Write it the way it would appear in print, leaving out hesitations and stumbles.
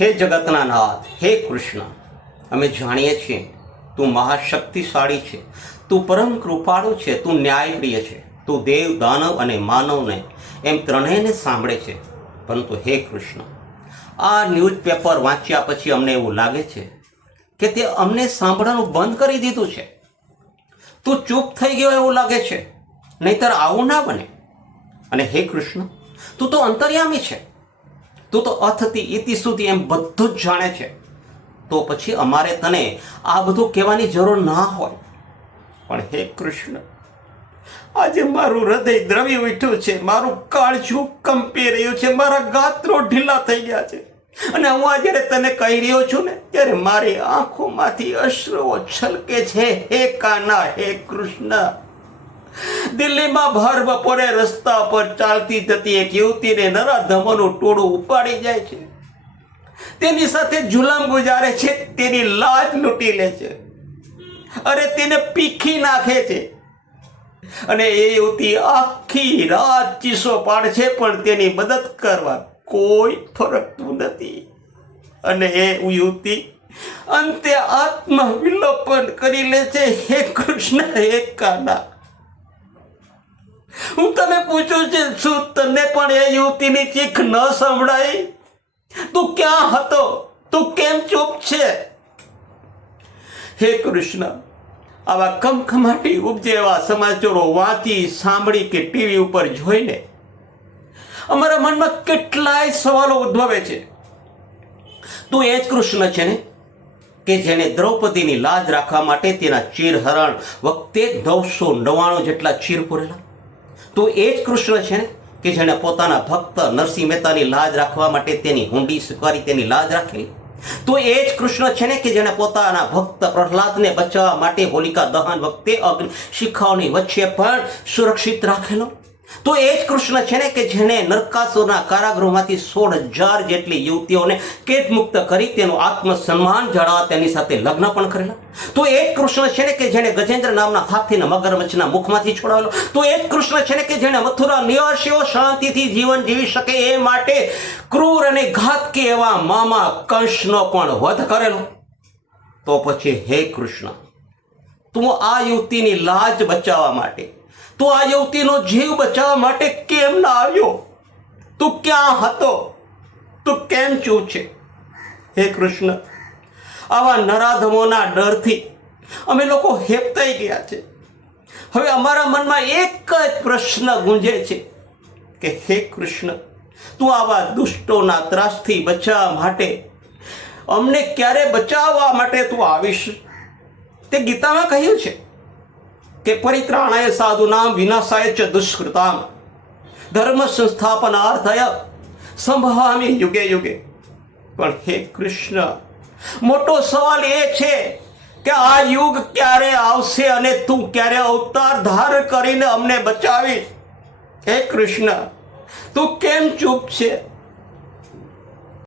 હે જગતના નાથ, હે કૃષ્ણ, અમે જાણીએ છીએ તું મહાશક્તિશાળી છે, તું પરમ કૃપાળુ છે, તું ન્યાયપ્રિય છે, તું દેવ, દાનવ અને માનવને એમ ત્રણેયને સાંભળે છે. પરંતુ હે કૃષ્ણ, આ ન્યૂઝપેપર વાંચ્યા પછી અમને એવું લાગે છે કે તે અમને સાંભળવાનું બંધ કરી દીધું છે. તું ચૂપ થઈ ગયો એવું લાગે છે, નહીતર આવું ના બને. અને હે કૃષ્ણ, તું તો અંતર્યામી છે, તું તો અથથી ઇતિ સુધી એમ બધું જ જાણે છે. તો પછી અમારે તને આ બધું કહેવાની જરૂર ના હોય. પણ હે કૃષ્ણ, આજે મારું હૃદય દ્રવી ઉઠ્યું છે, મારું કાળજું કંપી રહ્યું છે, મારા ગાત્રો ઢીલા થઈ ગયા છે. અને હું આ જ્યારે તને કહી રહ્યો છું ને, ત્યારે મારી આંખોમાંથી અશ્રુઓ છલકે છે. હે કાના, હે કૃષ્ણ, દિલ્હીમાં ભર બપોરે રસ્તા પર ચાલતી જતી એક યુવતીને નરાધમોનું ટોળું ઉપાડી જાય છે, તેની સાથે જુલમ ગુજારે છે, તેની લાજ લૂંટી લે છે, અરે તેને પીખી નાખે છે. અને એ યુવતી આખી રાત ચીસો પાડે છે, પણ તેની મદદ કરવા કોઈ ફરકતું નથી. અને એ યુવતી અંતે આત્મવિલોપન કરી લે છે. હે કૃષ્ણ, હે કાના, હું તને પૂછું છું, શું તને પણ એ યુવતીની ચીખ ન સંભળાઈ? તું ક્યાં હતો? તું કેમ ચૂપ છે? હે કૃષ્ણ, આવા કમખમાટી ઉપજે એવા સમાચારો વાંચી, સાંભળી કે ટીવી ઉપર જોઈને અમારા મનમાં કેટલાય સવાલો ઉદ્ભવે છે. તું એ જ કૃષ્ણ છે ને કે જેને દ્રૌપદીની લાજ રાખવા માટે તેના ચીરહરણ વખતે 999 જેટલા ચીર પૂરેલા? તું એ જ કૃષ્ણ છે ને કે જેણે પોતાના ભક્ત નરસિંહ મહેતાની લાજ રાખવા માટે તેની હુંડી સ્વીકારી તેની લાજ રાખેલી? તો એ જ કૃષ્ણ છે ને કે જેણે પોતાના ભક્ત પ્રહલાદને બચાવવા માટે હોલિકા દહન વખતે અગ્નિ શિખાઓની વચ્ચે પણ સુરક્ષિત રાખેલો? તો એ જ કૃષ્ણ છે ને કે જેણે નરકાસુરના કારાગૃહમાંથી 16,000 જેટલી યુવતીઓને કેદ મુક્ત કરી તેનું આત્મસન્માન જાળવવા તેની સાથે લગ્ન પણ કરેલા? તો એ જ કૃષ્ણ છે ને કે જેણે ગજેન્દ્ર નામના હાથીને મગરમચ્છના મુખમાંથી છોડાવેલો? તો એ જ કૃષ્ણ છે ને કે જેણે મથુરા નિવાસીઓ શાંતિથી જીવન જીવી શકે એ માટે ક્રૂર અને ઘાતકી એવા મામા કંસનો પણ વધ કરેલો? તો પછી હે કૃષ્ણ, તું આ યુવતીની લાજ બચાવવા માટે, તું આ યુવતીનો જીવ બચાવવા માટે કેમ ના આવ્યો? તું ક્યાં હતો? તું કેમ ચૂપ છે? હે કૃષ્ણ, આવા નરાધમોના ડરથી અમે લોકો હેપતાઈ ગયા છે. હવે અમારા મનમાં એક જ પ્રશ્ન ગુંજે છે કે હે કૃષ્ણ, તું આવા દુષ્ટોના ત્રાસથી બચાવવા માટે અમને ક્યારે બચાવવા માટે તું આવીશ? તે ગીતામાં કહ્યું છે કે પરિત્રાણાય સાધુનામ વિનાશાય ચ દુષ્કૃતામ ધર્મ સંસ્થાપનાર્થય સંભવામિ યુગે યુગે. પણ હે કૃષ્ણ, મોટો સવાલ એ છે કે આ યુગ ક્યારે આવશે અને તું ક્યારે અવતાર ધારણ કરીને અમને બચાવીશ? હે કૃષ્ણ, તું કેમ ચૂપ છે?